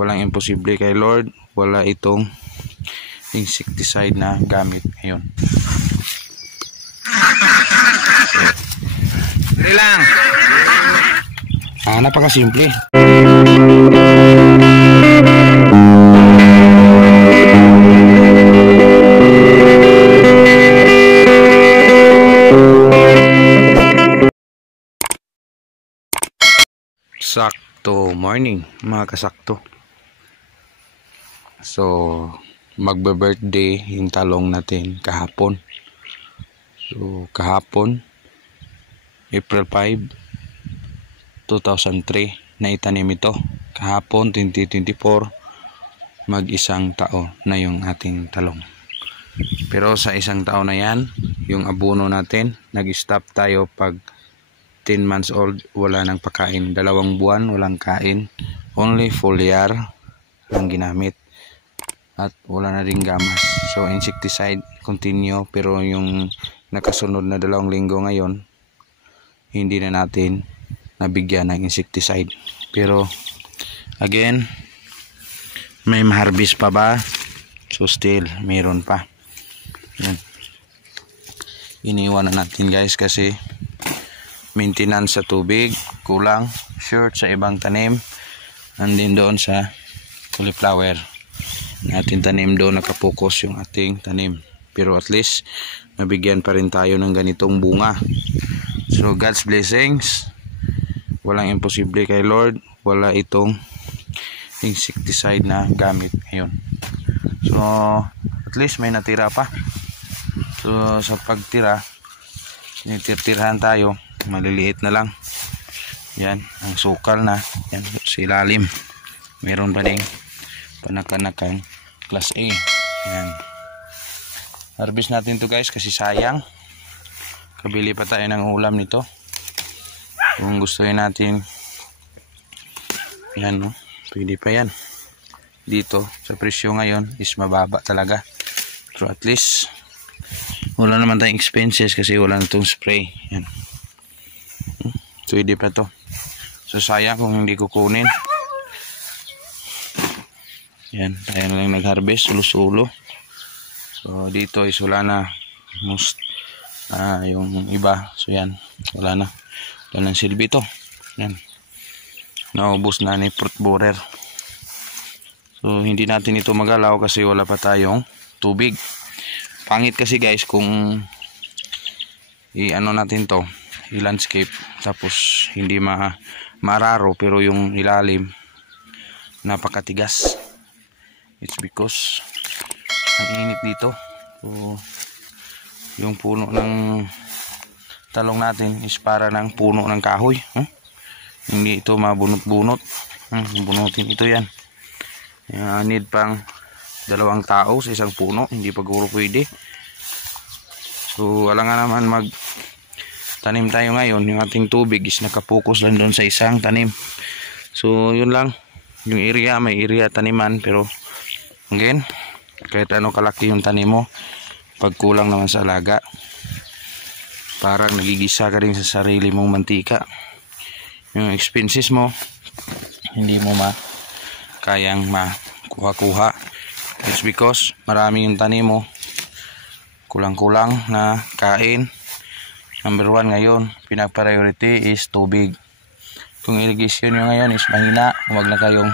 walang imposible kay Lord. Wala itong insecticide na gamit ngayon. Dali lang. Napakasimple. Sakto morning mga kasakto. So magbe-birthday yung talong natin kahapon. So kahapon April 5, 2003 na itanim ito. Kahapon 2024 mag-isang taon na yung ating talong. Pero sa isang taon na yan, yung abono natin, nag-stop tayo pag 10 months old, wala nang pakain. 2 buwan walang kain, only foliar lang ginamit at wala na rin gamas. So insecticide continue, pero yung nakasunod na 2 linggo ngayon hindi na natin nabigyan ng insecticide. Pero again, may maharbis pa ba? So still mayroon pa. Yan. Iniwan na natin guys kasi maintenance sa tubig kulang, short sa ibang tanim, and din doon sa cauliflower natin tanim, doon nakapokus yung ating tanim. Pero at least nabigyan pa rin tayo ng ganitong bunga. So God's blessings, walang imposible kay Lord. Wala itong insecticide na gamit ngayon. So at least may natira pa. So sa pagtira, nitirtirahan tayo, maliliit na lang. Yan, ang sukal na. Yan, sa ilalim meron pa ding panakanakang class A. Yan, harvest natin to guys kasi sayang, kabili pa tayo ng ulam nito kung gustuin natin. Yan, no? Pwede pa yan. Dito sa presyo ngayon is mababa talaga, pero at least wala naman tayong expenses kasi wala na itong spray. Yan, pwede pa to. So sayang kung hindi kukunin. Yan, tayo na lang nag-harvest, ulo-ulo. So dito is wala na most yung iba. So yan, wala nang silbi to. Yan, naubos na ni fruit borer. So hindi natin ito magalaw kasi wala pa tayong tubig. Pangit kasi guys kung i-ano natin to, i-landscape, tapos hindi mararo pero yung ilalim napakatigas. It's because ang init dito. So yung puno ng talong natin is para ng puno ng kahoy. Hindi ito mabunot-bunot. Bunutin ito yan. Need pang 2 tao sa isang puno, hindi paguro pwede. So alangan naman mag tanim tayo ngayon, yung ating tubig is nakapokus lang doon sa isang tanim. So yun lang, yung area, may area taniman, pero again, kahit ano kalaki yung tanim mo, pag kulang naman sa alaga, parang nagigisa ka rin sa sarili mong mantika. Yung expenses mo hindi mo kayang makuha-kuha. It's because marami yung tanim mo, kulang-kulang na kain. Number 1 ngayon, pinag-priority is tubig. Kung irrigation nyo ngayon is mahina, huwag na kayong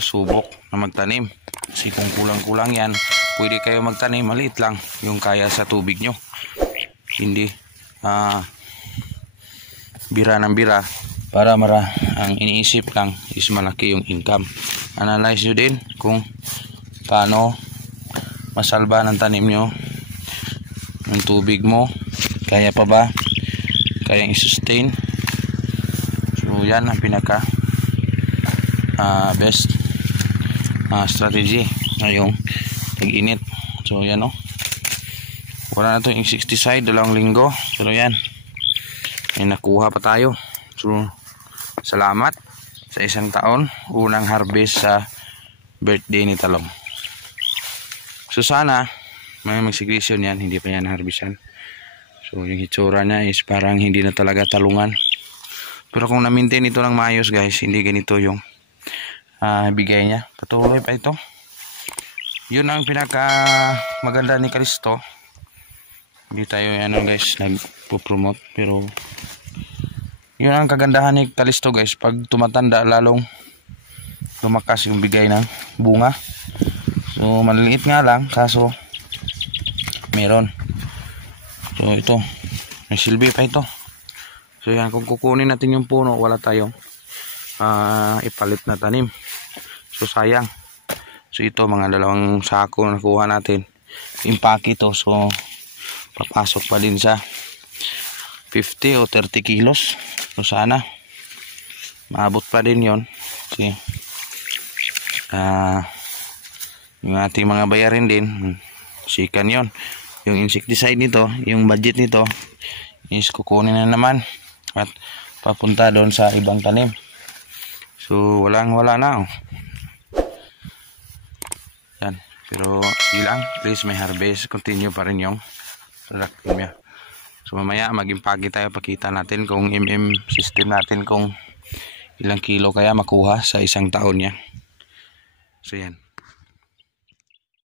susubok na magtanim. Kasi kung kulang-kulang yan, pwede kayo magtanim, maliit lang yung kaya sa tubig nyo. Hindi bira ng bira, para ang iniisip lang is malaki yung income. Analyze nyo din kung paano masalba ng tanim nyo yung tubig mo. Kaya pa ba? Kayang i-sustain? So yan ang pinaka best strategy ngayong tag-init. So yan, no? Wala na itong insecticide 2 linggo, pero yan, may nakuha pa tayo. So salamat sa isang taon, unang harvest sa birthday ni talong. So sana may magsiglisyon yan, hindi pa yan harvestan. So yung hitsura niya is parang hindi na talaga talungan. Pero kung na-maintain ito ng maayos guys, hindi ganito yung bigay niya. Patuloy pa ito. Yun ang pinaka maganda ni Kalisto. Hindi tayo guys nagpo-promote, pero yun ang kagandahan ni Kalisto guys. Pag tumatanda lalong lumakas yung bigay ng bunga. So maliliit nga lang kaso meron. So ito may silbi pa ito. So yan, kung kukunin natin yung puno wala tayong ipalit na tanim. So sayang. So ito mga 2 sako na nakuha natin. Impake ito. So papasok pa din sa 50 o 30 kilos. So sana maabot pa din yon. Kasi yung ating mga bayarin din sikan yon. Yung insecticide nito, yung budget nito is kukunin na naman at papunta doon sa ibang tanim. So wala na. Yan. Pero ilang, please may harvest, continue pa rin yung production niya. So mamaya mag-impake tayo, pakita natin kung system natin kung ilang kilo kaya makuha sa isang taon niya. So yan.